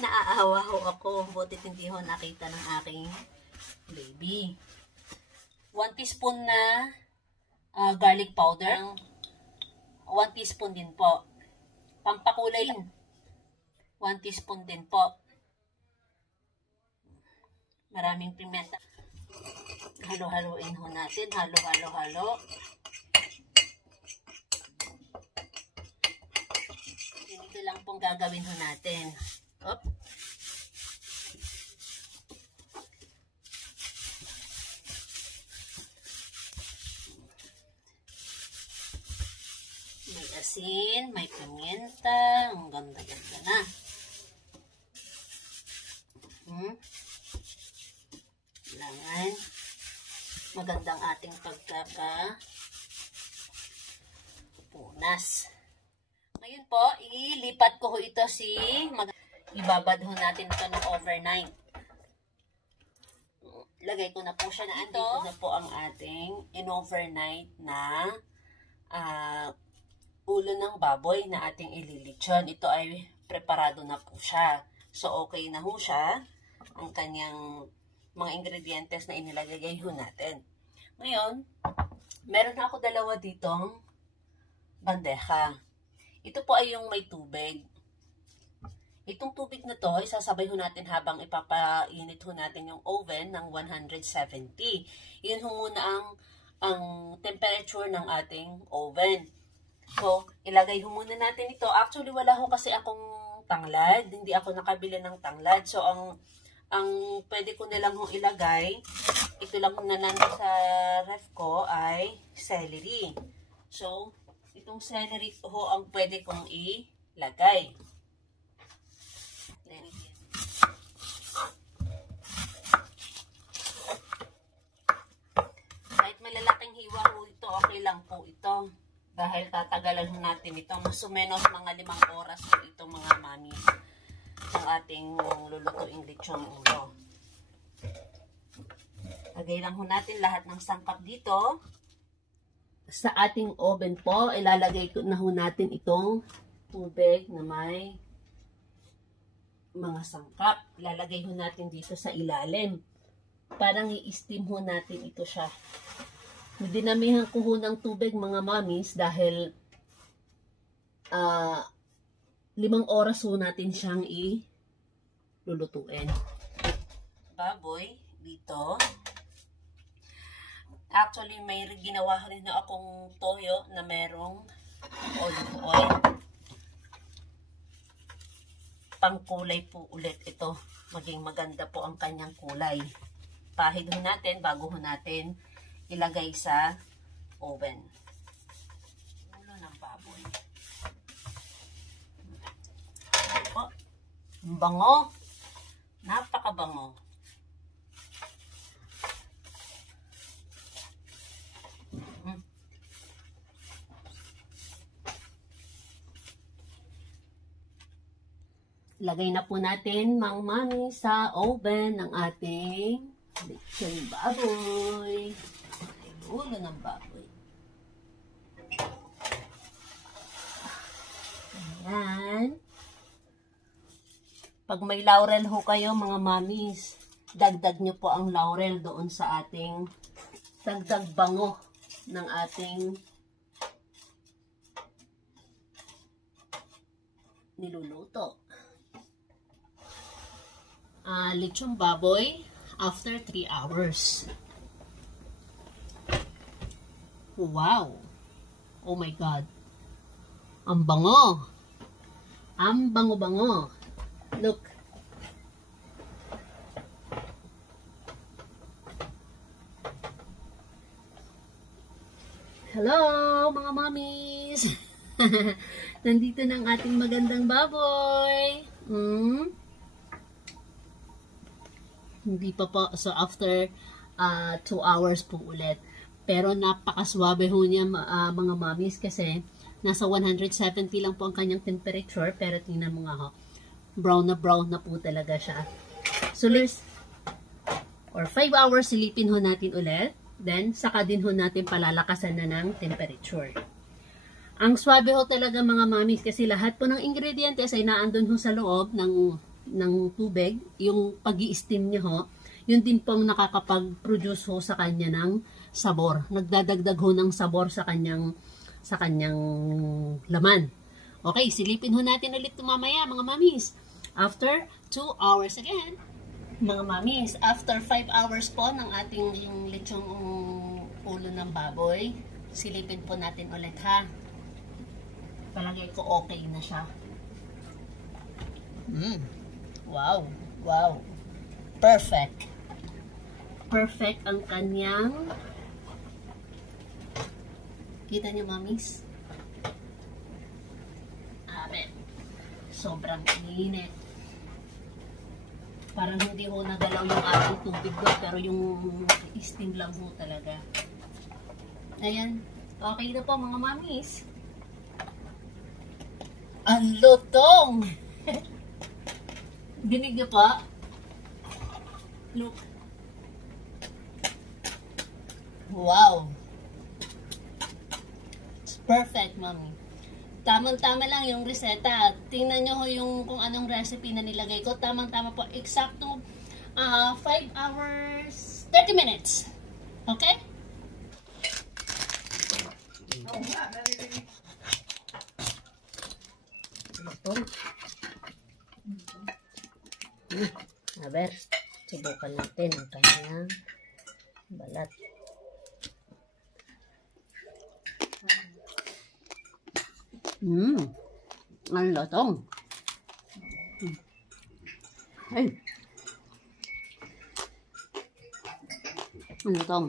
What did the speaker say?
Naaawa ho ako. Butit hindi ho nakita ng aking baby. 1 teaspoon na garlic powder. 1 teaspoon din po. Pampakulay din. 1 teaspoon din po. Maraming pimenta. Halo-haloin ho natin. Halo-halo-halo. Ganito lang pong gagawin ho natin. Op. May asin, may pimienta. Ang ganda-ganda na. Kailangan magandang ating pagkakapunas. Ngayon po, ilipat ko ho ito ibabad ho natin ito ng overnight. Lagay ko na po siya na ito. Ito na po ang ating in-overnight na ulo ng baboy na ating ililitsyon. Ito ay preparado na po siya. So, okay na ho siya. Ang kanyang mga ingredientes na inilagay ho natin. Ngayon, meron na ako dalawa ditong bandeja. Ito po ay yung may tubig. Itong tubig na to, isasabay ho natin habang ipapainit ho natin yung oven ng 170. Yun ho muna ang temperature ng ating oven. So, ilagay ho muna natin ito. Actually, wala ho kasi akong tanglad. Hindi ako nakabili ng tanglad. So, ang pwede ko na lang hong ilagay, ito lang na nandun sa ref ko ay celery. So, itong celery ho ang pwede kong ilagay. Kahit malalaking hiwa ho ito, okay lang po ito. Dahil tatagalan ho natin ito. Mas o menos mga 5 oras po ito mga mami. Ang ating lulutuing lechong ulo. Lagay lang ho natin lahat ng sangkap dito. Sa ating oven po, ilalagay na ho natin itong tubig na may mga sangkap. Ilalagay ho natin dito sa ilalim. Parang i-steam ho natin ito siya. Dinamihan ko ho ng tubig mga mamis dahil 5 oras ho natin siyang lulutuin. Baboy dito. Actually, may ginawa rin na akong toyo na merong olive oil. Pangkulay po ulit ito. Maging maganda po ang kanyang kulay. Pahid ho natin bago ho natin ilagay sa oven. Ulo ng baboy. Oh, ang bango. Napakabango. Lagay na po natin, mga mami, sa oven ng ating lechon baboy. Ulo ng baboy. Ayan. Pag may laurel ho kayo, mga mamis, dagdag nyo po ang laurel doon sa ating dagdag bango ng ating niluluto. Lechon baboy after 3 hours. Wow! Oh my God! Ang bango! Ang bango-bango! Look! Hello, mga mommies! Nandito na ang ating magandang baboy! Hindi pa po. So, after 2 hours po ulit. Pero, napakaswabe ho niya, mga mommies, kasi nasa 170 lang po ang kanyang temperature. Pero, tingnan mo nga ho. Brown na po talaga siya. So, let's, or 5 hours, silipin ho natin ulit. Then, saka din ho natin palalakasan na ng temperature. Ang swabe ho talaga, mga mommies, kasi lahat po ng ingredientes ay naandun ho sa loob ng ng tubig, yung pag-i-steam niya ho, yun din pong nakakapag-produce ho sa kanya ng sabor. Nagdadagdag ho ng sabor sa kanyang laman. Okay, silipin ho natin ulit ito mamaya, mga mamis. After 2 hours again. Mga mamis, after 5 hours po ng ating yung lechong ulo ng baboy, silipin po natin ulit ha. Palagay ko okay na siya. Wow, wow. Perfect. Perfect ang kanyang, kita niyo mamis? Amen. Sobrang init. Parang hindi ho nagalaw yung ating tubig doon, pero yung steam lang ho talaga. Ayan. Okay na po mga mamis. Ang lutong! Dinig niyo pa? Look. Wow! It's perfect, mommy. Tamang-tama lang yung reseta. Tingnan nyo ho yung kung anong recipe na nilagay ko. Tamang-tama po. Eksakto 5 hours, 30 minutes. Okay? A ver, subukan natin ang kanyang balat. Ang lutong. Ay. Ang lutong.